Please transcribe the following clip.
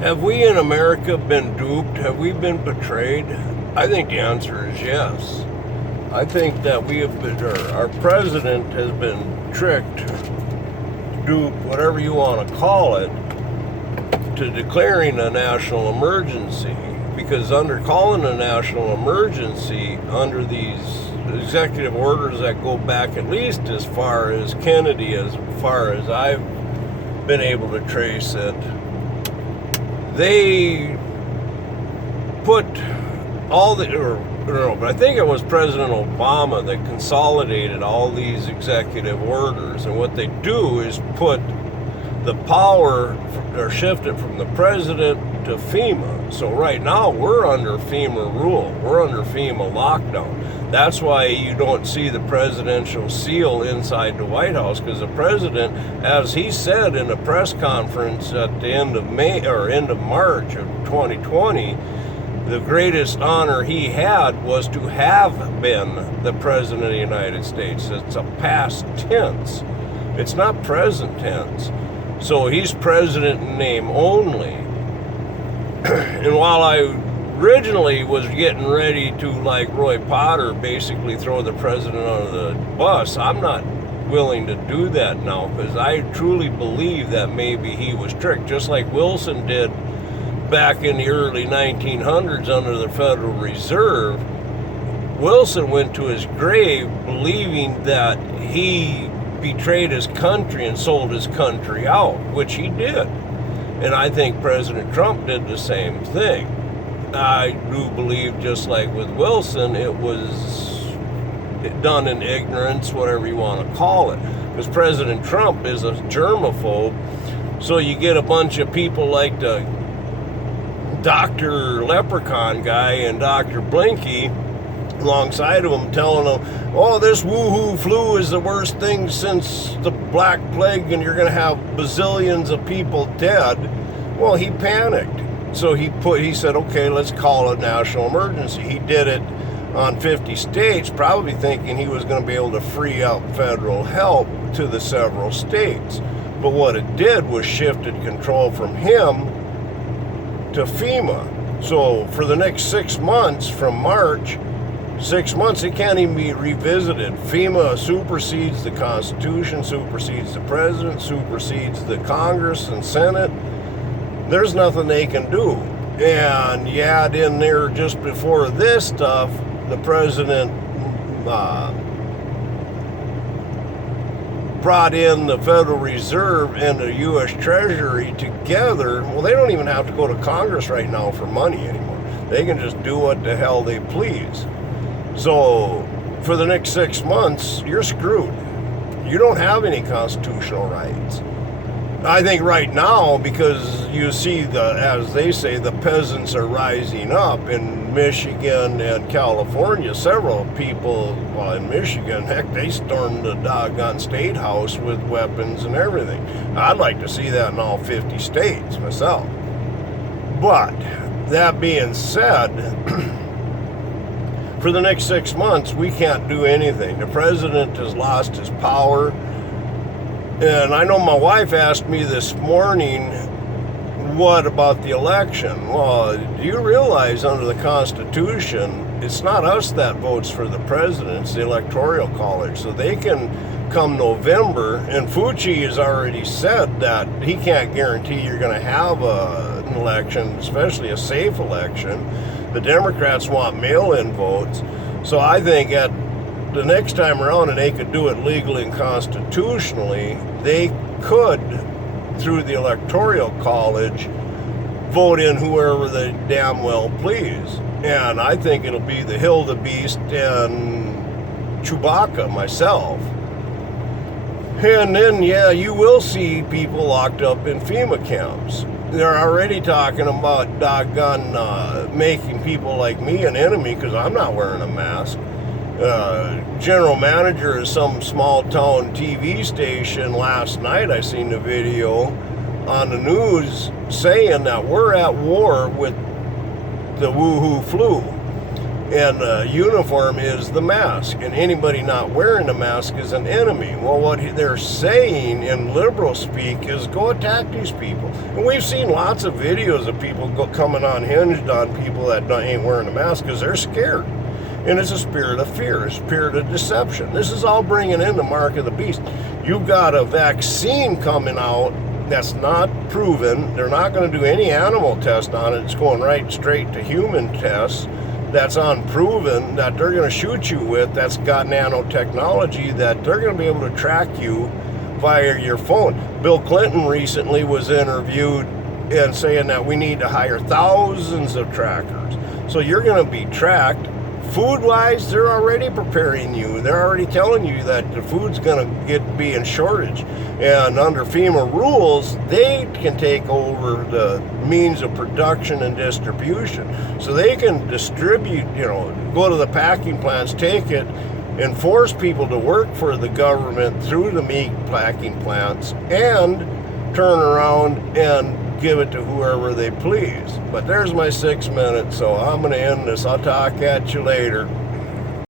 Have we in America been duped? Have we been betrayed? I think the answer is yes. I think that we have been, or our president has been tricked, duped, whatever you want to call it, to declaring a national emergency. Because under calling a national emergency, under these executive orders that go back at least as far as Kennedy, as far as I've been able to trace it, they put all the, or no, but I think it was President Obama that consolidated all these executive orders. And what they do is put the power, or shift it from the president to FEMA. So right now we're under FEMA rule. We're under FEMA lockdown. That's why you don't see the presidential seal inside the White House, because the president, as he said in a press conference at the end of May or end of March of 2020, the greatest honor he had was to have been the president of the United States. It's a past tense. It's not present tense. So he's president in name only. And while I originally was getting ready to, like Roy Potter, basically throw the president under the bus, I'm not willing to do that now, because I truly believe that maybe he was tricked, just like Wilson did back in the early 1900s under the Federal Reserve. Wilson went to his grave believing that he betrayed his country and sold his country out, which he did. And I think President Trump did the same thing. I do believe, just like with Wilson, it was done in ignorance, whatever you want to call it. Because President Trump is a germaphobe, so you get a bunch of people like the Dr. Leprechaun guy and Dr. Blinky alongside of him telling them, oh, this woohoo flu is the worst thing since the Black Plague and you're going to have bazillions of people dead. Well, he panicked. So he said, okay, let's call it a national emergency. He did it on 50 states, probably thinking he was going to be able to free up federal help to the several states. But what it did was shifted control from him to FEMA. So for the next 6 months, from March, 6 months, it can't even be revisited. FEMA supersedes the Constitution, supersedes the President, supersedes the Congress and Senate. There's nothing they can do. And you add in there just before this stuff, the President brought in the Federal Reserve and the U.S. Treasury together. Well, they don't even have to go to Congress right now for money anymore. They can just do what the hell they please. So for the next 6 months, you're screwed. You don't have any constitutional rights. I think right now, because you see as they say, the peasants are rising up in Michigan and California. Several people, well, in Michigan, heck, they stormed the doggone state house with weapons and everything. I'd like to see that in all 50 states myself. But that being said, for the next 6 months, we can't do anything. The president has lost his power. And I know my wife asked me this morning, what about the election? Well, do you realize under the Constitution, it's not us that votes for the president, it's the Electoral College. So they can come November, and Fauci has already said that he can't guarantee you're going to have an election, especially a safe election. The Democrats want mail-in votes. So I think at the next time around, and they could do it legally and constitutionally, they could, through the Electoral College, vote in whoever they damn well please. And I think it'll be the Hildebeest and Chewbacca, myself. And then, yeah, you will see people locked up in FEMA camps. They're already talking about doggone making people like me an enemy because I'm not wearing a mask. General manager of some small town TV station last night, I seen the video on the news saying that we're at war with the woohoo flu. And uniform is the mask, and anybody not wearing the mask is an enemy. Well, what they're saying in liberal speak is go attack these people. And we've seen lots of videos of people coming unhinged on people that ain't wearing a mask because they're scared. And it's a spirit of fear, a spirit of deception. This is all bringing in the mark of the beast. You've got a vaccine coming out that's not proven. They're not going to do any animal test on it. It's going right straight to human tests. That's unproven, that they're going to shoot you with, that's got nanotechnology, that they're going to be able to track you via your phone. Bill Clinton recently was interviewed and saying that we need to hire thousands of trackers. So you're going to be tracked. Food-wise, they're already preparing you. They're already telling you that the food's going to be in shortage. And under FEMA rules, they can take over the means of production and distribution. So they can distribute, go to the packing plants, take it, and force people to work for the government through the meat packing plants, and turn around and give it to whoever they please. But there's my 6 minutes, so I'm going to end this. I'll talk at you later.